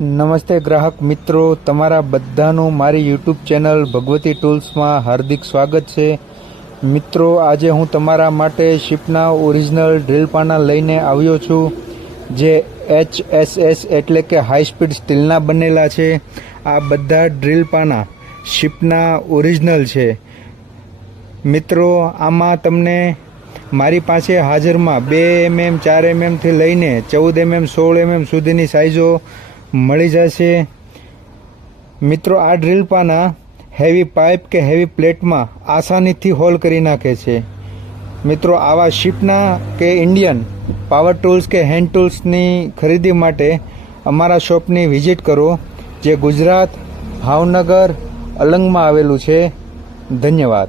નમસ્તે ગ્રાહક મિત્રો, તમારા બધાનું મારી યુટ્યુબ ચેનલ ભગવતી ટૂલ્સમાં હાર્દિક સ્વાગત છે. મિત્રો, આજે હું તમારા માટે શિપના ઓરિજિનલ ડ્રીલ પાના લઈને આવ્યો છું, જે HSS એટલે કે હાઈ સ્પીડ સ્ટીલના બનેલા છે. આ બધા ડ્રીલ પાના શિપના ઓરિજિનલ છે. મિત્રો, આમાં તમને મારી પાસે હાજરમાં 2 mm 4 mm થી લઈને 14 mm 16 mm સુધીની સાઇઝો મળી જશે. મિત્રો, આ ડ્રીલ પાના હેવી પાઇપ કે હેવી પ્લેટમાં આસાનીથી હોલ કરી નાખે છે. મિત્રો, આવા શિપના કે ઇન્ડિયન પાવર ટૂલ્સ કે હેન્ડ ટૂલ્સની ખરીદી માટે અમારા શોપની વિઝિટ કરો, જે ગુજરાત ભાવનગર અલંગમાં આવેલું છે. ધન્યવાદ.